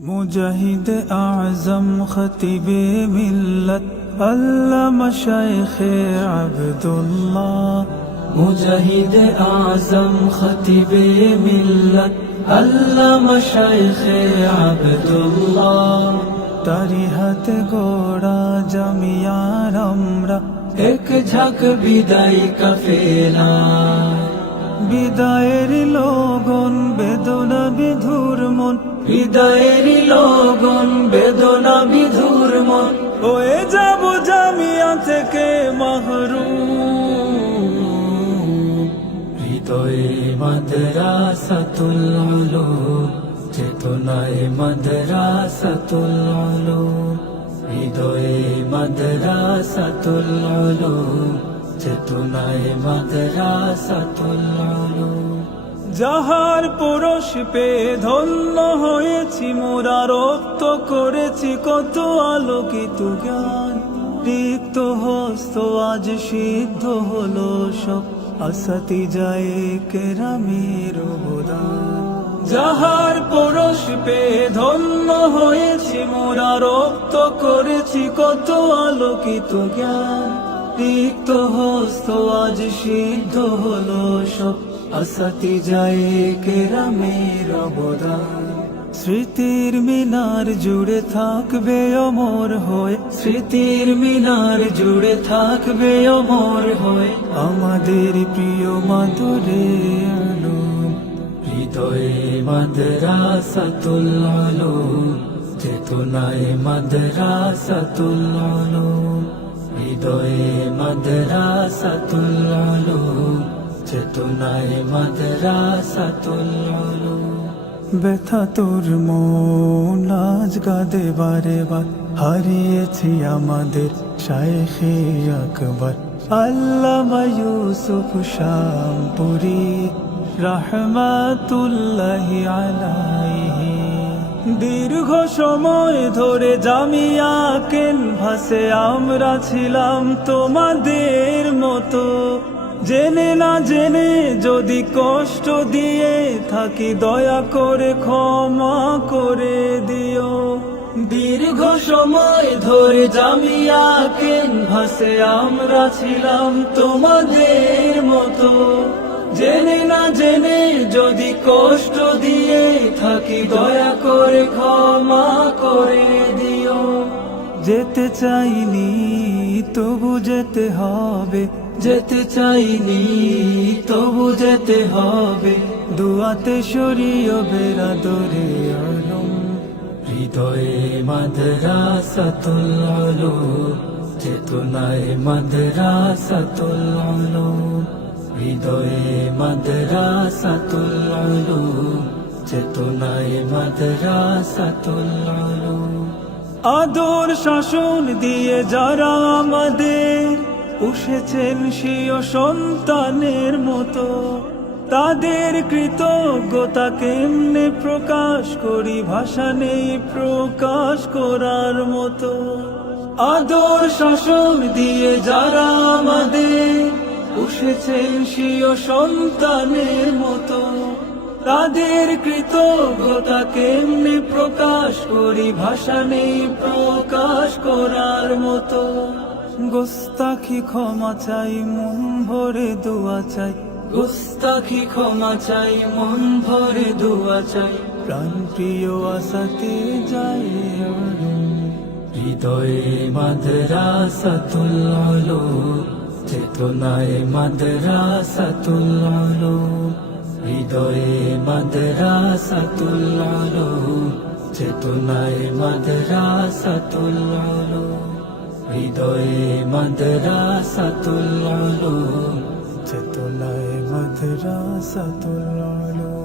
মুজাহিদ আজম খতিবে মিল্লত, আল্লামা শাইখে আবদুল্লাহ। মুজাহিদ আজম খতিবে মিল্লত, আল্লামা শাইখে আবদুল্লাহ। তারি হাতে গোড়া জামিয়ার আমরা, এক ঝাঁক বিদায় কাফেলা। বিদায়ের লগন বেদনা মন লগন বেদনা বিধুর মন। হয়ে যাব জামিয়া থেকে মাহরুম। হৃদয়ে মাদ্রাসাতুল উলুম চেতনায় মাদ্রাসাতুল উলুম হৃদয়ে মাদ্রাসাতুল উলুম চেতনায় মাদ্রাসাতুল উলুম যাহার পরশ পে ধন্য হয়েছি, মোরা রক্ত করেছি, কত আলোকিত জ্ঞান। রিক্ত হস্ত আজ সিদ্ধ হলো সব, আসাতি যায় কেরামের অবদান। যাহার পরশ পে ধন্য হয়েছি, মোরা রক্ত করেছি, কত আলোকিত জ্ঞান। রিক্ত হস্ত আজ সিদ্ধ হলো সব আসাতি যায় কেরামের অবদান স্মৃতির মিনার জুড়ে থাকবে অমর হয়ে। স্মৃতির মিনার জুড়ে থাকবে অমর হয়ে। আমাদের প্রিয় আলো হৃদয়ে মাদ্রাসাতুল আলম, চেতনায় মাদ্রাসাতুল আলম, হৃদয়ে মাদ্রাসাতুল আলম। চেতনায় মাদ্রাসাতুল ব্যথা তোর মন আজ গাদে বারে বার হারিয়েছি আমাদের শাইখে আকবর আল্লামা ইউসুফ শামপুরি রহমাতুল্লাহি আলাইহি দীর্ঘ সময় ধরে জামিয়া কেন ভাসে আমরা ছিলাম তোমাদের মতো। জেনে না জেনে যদি কষ্ট দিয়ে থাকি দয়া করে ক্ষমা করে দিও। দীর্ঘ সময় ধরে জামিয়া কেন ভাসে আমরা ছিলাম তোমাদের মতো। জেনে না জেনে যদি কষ্ট দিয়ে থাকি দয়া করে ক্ষমা করে দিও। যেতে চাইনি তবু যেতে হবে। যেতে চাইনি, তবু যেতে হবে। দুয়াতে সরিয়ে বেড়া দরে আলম। হৃদয়ে মাদ্রাসাতুল আলম, চেতনায় মাদ্রাসাতুল আলম। হৃদয়ে মাদ্রাসাতুল আলম, চেতনায় মাদ্রাসাতুল আলম। আদর শাসন দিয়ে যারা আমাদের পুষেছেন সিও সন্তানের মতো। তাদের কৃতজ্ঞতা কেমনে প্রকাশ করি, ভাষা নেই প্রকাশ করার মতো। আদর শাসন দিয়ে যারা আমাদের পুষেছেন সিও সন্তানের মতো, তাদের কৃতজ্ঞতা কেমনে প্রকাশ করি, ভাষা নেই প্রকাশ করার মতো। গোস্তাখি ক্ষমা চাই, মন ভরে দোয়া চাই। গোস্তাখি ক্ষমা চাই, মন ভরে দোয়া চাই। প্রাণ প্রিয় আশাতে যায় হৃদয়ে মাদ্রাসাতুল আলম চেতনায় মাদ্রাসাতুল আলম হৃদয়ে মাদ্রাসাতুল আলম চেতনায় মাদ্রাসাতুল আলম হৃদয়ে মাদ্রাসাতুল আলম। চেতনায় মাদ্রাসাতুল আলম।